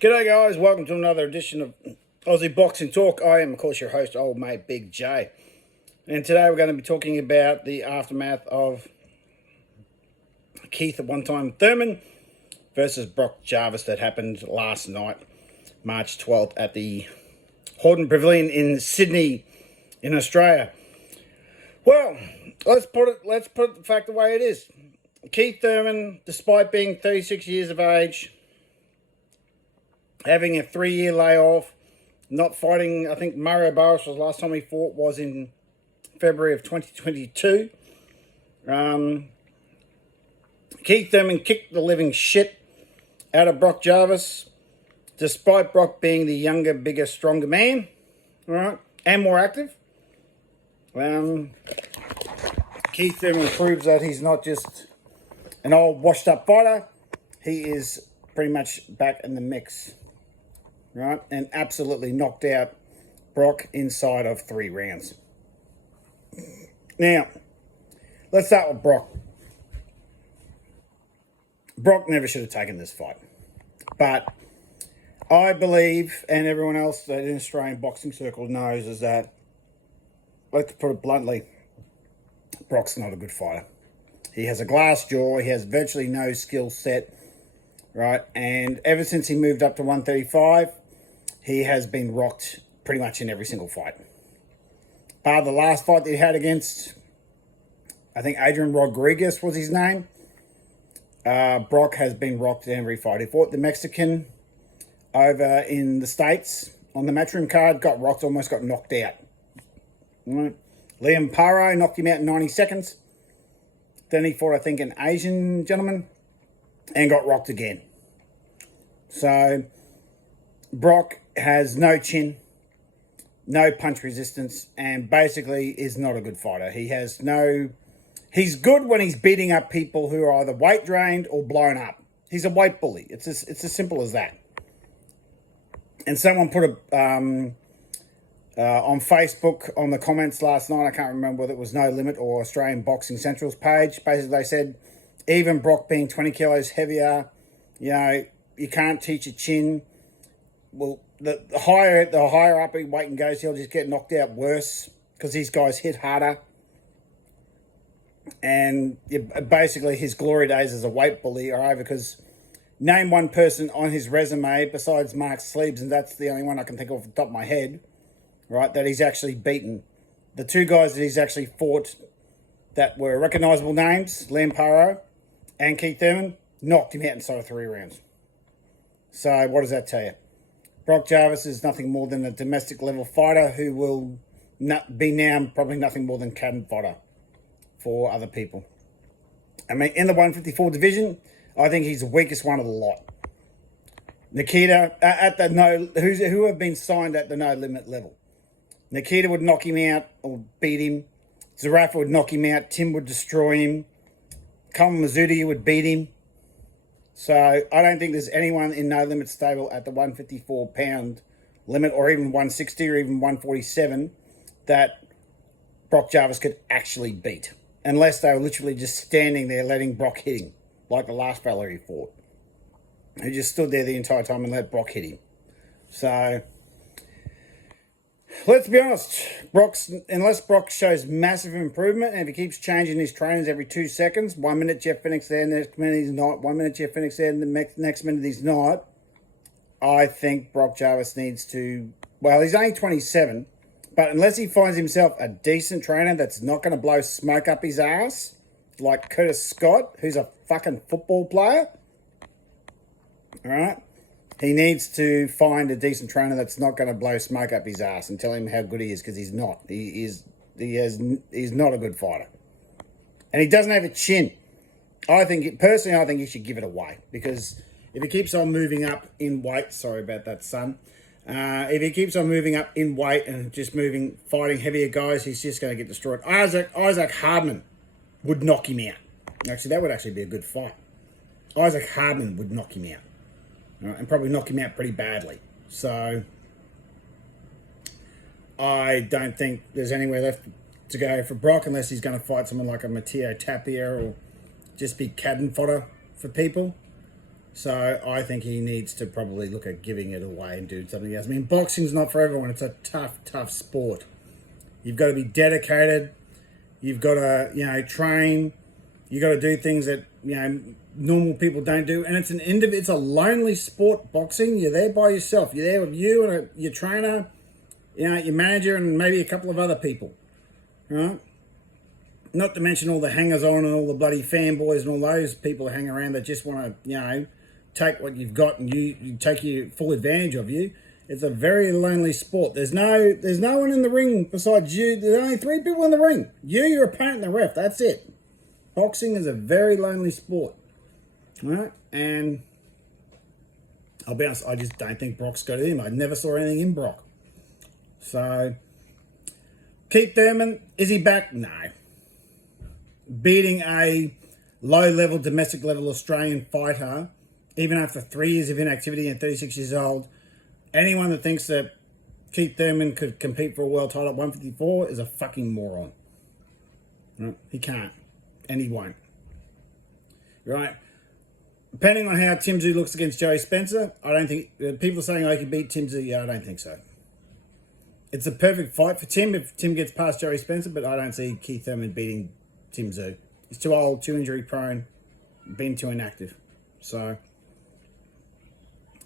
G'day guys, welcome to another edition of Aussie Boxing Talk. I am of course your host, old mate Big J. And today we're going to be talking about the aftermath of Keith at one time Thurman versus Brock Jarvis that happened last night, March 12th at the Hordern Pavilion in Sydney in Australia. Well, let's put the fact the way it is. Keith Thurman, despite being 36 years of age, having a 3-year layoff, not fighting, I think Mario Barros was the last time he fought was in February of 2022. Keith Thurman kicked the living shit out of Brock Jarvis, despite Brock being the younger, bigger, stronger man, right, and more active. Keith Thurman proves that he's not just an old washed-up fighter. He is pretty much back in the mix, right, and absolutely knocked out Brock inside of 3 rounds. Now, let's start with Brock. Brock never should have taken this fight. But I believe, and everyone else that in Australian boxing circle knows, is that, let's put it bluntly, Brock's not a good fighter. He has a glass jaw. He has virtually no skill set, right? And ever since he moved up to 135, he has been rocked pretty much in every single fight. Bar the last fight that he had against, I think Adrian Rodriguez was his name, Brock has been rocked in every fight. He fought the Mexican over in the States on the Matchroom card, got rocked, almost got knocked out. Right. Liam Paro knocked him out in 90 seconds. Then he fought, I think, an Asian gentleman and got rocked again. So Brock has no chin, no punch resistance, and basically is not a good fighter. He's good when he's beating up people who are either weight drained or blown up. He's a weight bully. It's as simple as that. And someone put on Facebook on the comments last night, I can't remember whether it was No Limit or Australian Boxing Central's page. Basically, they said, even Brock being 20 kilos heavier, you can't teach a chin. Well, the higher up he weight and goes, he'll just get knocked out worse because these guys hit harder. And basically his glory days as a weight bully are over, because name one person on his resume besides Mark Sleeves, and that's the only one I can think of off the top of my head, right, that he's actually beaten. The 2 guys that he's actually fought that were recognisable names, Liam Paro and Keith Thurman, knocked him out inside of 3 rounds. So what does that tell you? Brock Jarvis is nothing more than a domestic level fighter who will be now probably nothing more than cabin fodder for other people. I mean, in the 154 division, I think he's the weakest one of the lot. Nikita at the who have been signed at the no limit level. Nikita would knock him out or beat him. Zarafa would knock him out. Tim would destroy him. Colin Mazzuti would beat him. So I don't think there's anyone in no limit stable at the 154 pound limit, or even 160 or even 147, that Brock Jarvis could actually beat, unless they were literally just standing there letting Brock hit him, like the last fella he fought, who just stood there the entire time and let Brock hit him. So let's be honest, unless Brock shows massive improvement, and if he keeps changing his trainers every 2 seconds, 1 minute Jeff Phoenix there, next minute he's not, 1 minute Jeff Phoenix there, and the next minute he's not, I think Brock Jarvis needs to, well, he's only 27, but unless he finds himself a decent trainer that's not going to blow smoke up his ass, like Curtis Scott, who's a fucking football player, all right, he needs to find a decent trainer that's not going to blow smoke up his ass and tell him how good he is, because he's not. He's not a good fighter. And he doesn't have a chin. Personally, I think he should give it away, because if he keeps on moving up in weight, sorry about that, son. If he keeps on moving up in weight and just fighting heavier guys, he's just going to get destroyed. Isaac Hardman would knock him out. Actually, that would actually be a good fight. Isaac Hardman would knock him out. And probably knock him out pretty badly. So I don't think there's anywhere left to go for Brock, unless he's going to fight someone like a Matteo Tapia or just be cabin fodder for people. So I think he needs to probably look at giving it away and do something else. I mean, boxing's not for everyone. It's a tough sport. You've got to be dedicated. You've got to, train. You've got to do things that, normal people don't do. And it's a lonely sport, boxing. You're there by yourself. You're there with you and your trainer, your manager, and maybe a couple of other people. Right? Not to mention all the hangers-on and all the bloody fanboys and all those people that hang around that just want to, take what you've got and you take you full advantage of you. It's a very lonely sport. There's no one in the ring besides you. There's only 3 people in the ring. You, your opponent, and the ref. That's it. Boxing is a very lonely sport. Right? And I'll be honest, I just don't think Brock's got it in him. I never saw anything in Brock. So, Keith Thurman, is he back? No. Beating a low-level, domestic-level Australian fighter, even after 3 years of inactivity and 36 years old, anyone that thinks that Keith Thurman could compete for a world title at 154 is a fucking moron. Right? He can't. And he won't. Right? Depending on how Tim Tszyu looks against Joey Spencer, I don't think... people saying I can beat Tim Tszyu, yeah, I don't think so. It's a perfect fight for Tim if Tim gets past Joey Spencer, but I don't see Keith Thurman beating Tim Tszyu. He's too old, too injury prone, been too inactive. So...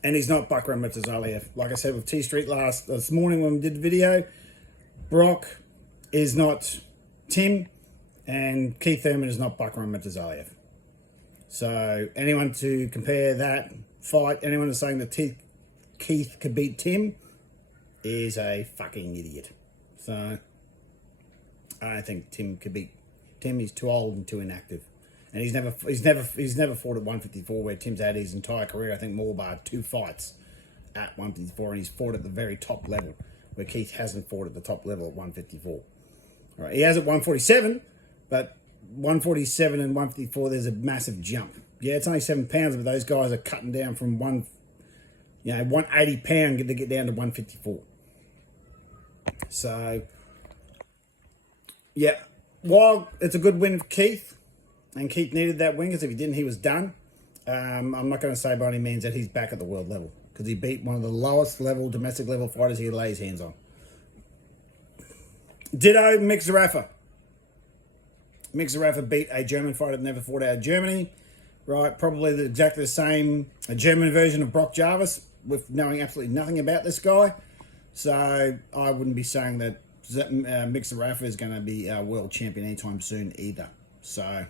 And he's not Bakram Mutazaliev. Like I said with T Street this morning when we did the video, Brock is not Tim, and Keith Thurman is not Bakram Mutazaliev. So anyone to compare that fight, anyone who's saying that Keith could beat Tim is a fucking idiot. So I don't think Tim could beat Tim. He's too old and too inactive. And he's never fought at 154 where Tim's had his entire career. I think more bar 2 fights at 154, and he's fought at the very top level where Keith hasn't fought at the top level at 154. All right, he has at 147, but 147 and 154 there's a massive jump. Yeah, it's only 7 pounds, but those guys are cutting down from 180 pound to get down to 154. So yeah, while it's a good win for Keith. And Keith needed that win because if he didn't, he was done. I'm not going to say by any means that he's back at the world level because he beat one of the lowest level, domestic level fighters he lays hands on. Ditto, Mick Zarafa. Mick Zarafa beat a German fighter that never fought out of Germany. Right, probably exactly the same, a German version of Brock Jarvis with knowing absolutely nothing about this guy. So I wouldn't be saying that Mick Zarafa is going to be a world champion anytime soon either. So...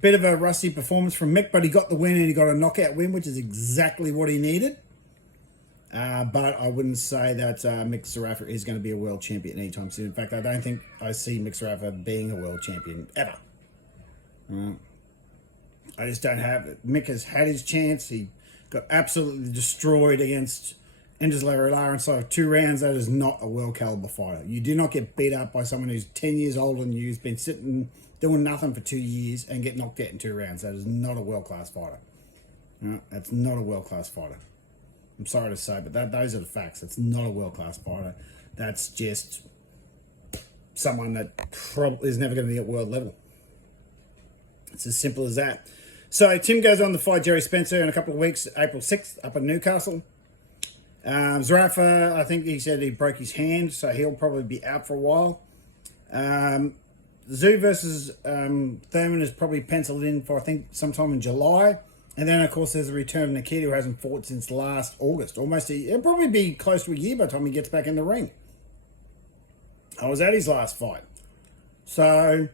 bit of a rusty performance from Mick, but he got the win and he got a knockout win, which is exactly what he needed. But I wouldn't say that Mick Zarafa is going to be a world champion anytime soon. In fact, I don't think I see Mick Zarafa being a world champion ever. I just don't have it. Mick has had his chance. He got absolutely destroyed against Enderslow Lara inside 2 rounds. That is not a world caliber fighter. You do not get beat up by someone who's 10 years older than you, who's been sitting doing nothing for 2 years and get knocked out in 2 rounds. That is not a world-class fighter. That's not a world-class fighter. I'm sorry to say, but those are the facts. It's not a world-class fighter. That's just someone that probably is never going to be at world level. It's as simple as that. So Tim goes on to fight Jerry Spencer in a couple of weeks, April 6th, up in Newcastle. Zarafa, I think he said he broke his hand, so he'll probably be out for a while. Tszyu versus Thurman is probably penciled in for, I think, sometime in July. And then, of course, there's a return of Nikita, who hasn't fought since last August. It'll probably be close to a year by the time he gets back in the ring. I was at his last fight. So,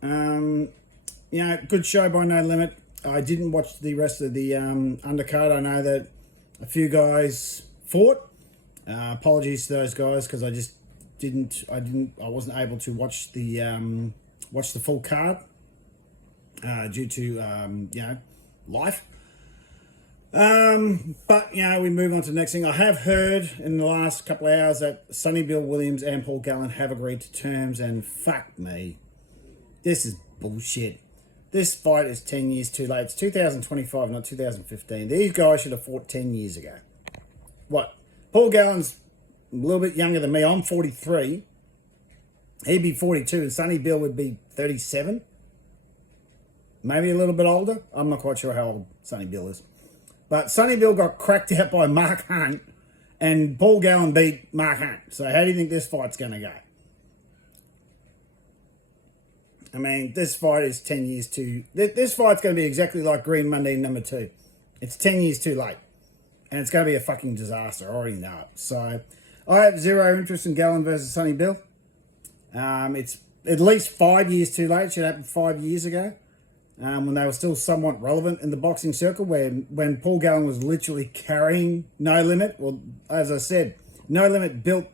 good show by No Limit. I didn't watch the rest of the undercard. I know that a few guys fought. Apologies to those guys because I wasn't able to watch the full card due to life. But we move on to the next thing. I have heard in the last couple of hours that Sonny Bill Williams and Paul Gallen have agreed to terms, and fuck me, this is bullshit. This fight is 10 years too late. It's 2025, not 2015. These guys should have fought 10 years ago. What? Paul Gallen's a little bit younger than me. I'm 43. He'd be 42, and Sonny Bill would be 37. maybe a little bit older. I'm not quite sure how old Sonny Bill is. But Sonny Bill got cracked out by Mark Hunt, and Paul Gallen beat Mark Hunt. So how do you think this fight's going to go? I mean, this fight is 10 years too... This fight's going to be exactly like Green Monday number 2. It's 10 years too late. And it's going to be a fucking disaster. I already know it. So I have zero interest in Gallen versus Sonny Bill. It's at least 5 years too late. It should happen 5 years ago. When they were still somewhat relevant in the boxing circle, when Paul Gallen was literally carrying No Limit. Well, as I said, No Limit built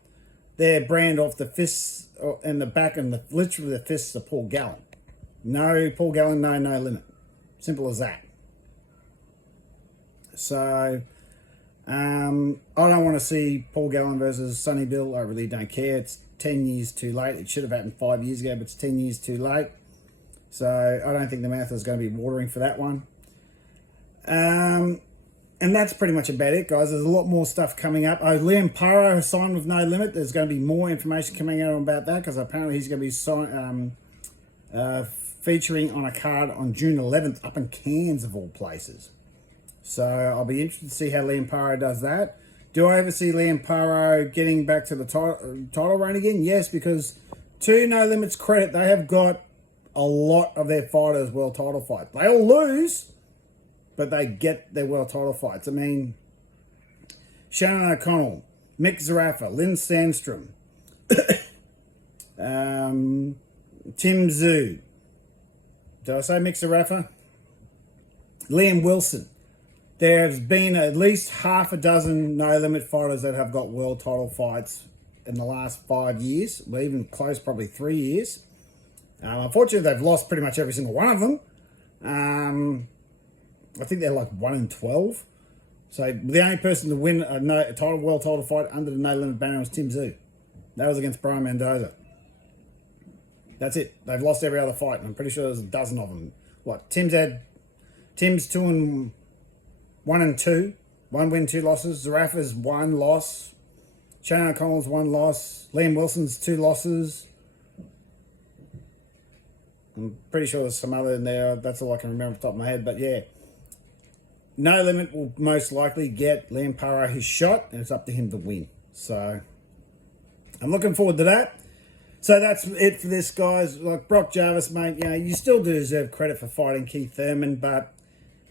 their brand off the fists and the back and literally the fists of Paul Gallen. No Paul Gallen, no limit. Simple as that. So, I don't want to see Paul Gallen versus Sonny Bill. I really don't care. It's 10 years too late. It should have happened 5 years ago, but it's 10 years too late. So I don't think the mouth is going to be watering for that one. And that's pretty much about it, guys. There's a lot more stuff coming up. Liam Paro has signed with No Limit. There's going to be more information coming out about that because apparently he's going to be featuring on a card on June 11th up in Cairns, of all places. So I'll be interested to see how Liam Paro does that. Do I ever see Liam Paro getting back to the title reign again? Yes, because to No Limit's credit, they have got a lot of their fighters world title fights. They all lose, but they get their world title fights. I mean, Shannon O'Connell, Mick Zarafa, Lynn Sandstrom, Tim Zhu. Did I say Mick Zarafa? Liam Wilson. There's been at least half a dozen No Limit fighters that have got world title fights in the last 5 years, or even close, probably 3 years. Unfortunately, they've lost pretty much every single one of them. I think they're like 1 in 12. So the only person to win a world title fight under the No Limit banner was Tim Zhu. That was against Brian Mendoza. That's it. They've lost every other fight. And I'm pretty sure there's a dozen of them. What? Tim's 1 and 2. 1 win, 2 losses. Zarafa's 1 loss. Shannon O'Connell's 1 loss. Liam Wilson's 2 losses. I'm pretty sure there's some other in there. That's all I can remember off the top of my head. But yeah, No Limit will most likely get Liam Paro his shot, and it's up to him to win. So I'm looking forward to that. So that's it for this, guys. Like Brock Jarvis, mate, you know, you still do deserve credit for fighting Keith Thurman, but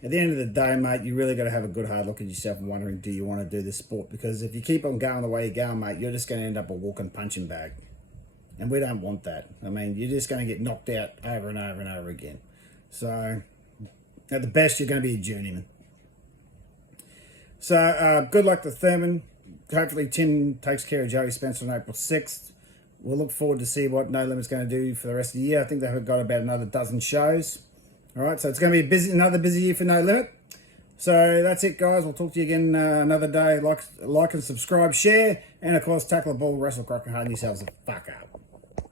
at the end of the day, mate, you really got to have a good hard look at yourself and wondering, do you want to do this sport? Because if you keep on going the way you're going, mate, you're just going to end up a walking punching bag. And we don't want that. I mean, you're just going to get knocked out over and over and over again. So, at the best, you're going to be a journeyman. So, good luck to Thurman. Hopefully, Tim takes care of Joey Spencer on April 6th. We'll look forward to see what No Limit's going to do for the rest of the year. I think they've got about another dozen shows. All right, so it's going to be another busy year for No Limit. So that's it, guys. We'll talk to you again another day. Like and subscribe, share, and of course, tackle the ball, wrestle, crack, and hard yourselves the fuck up.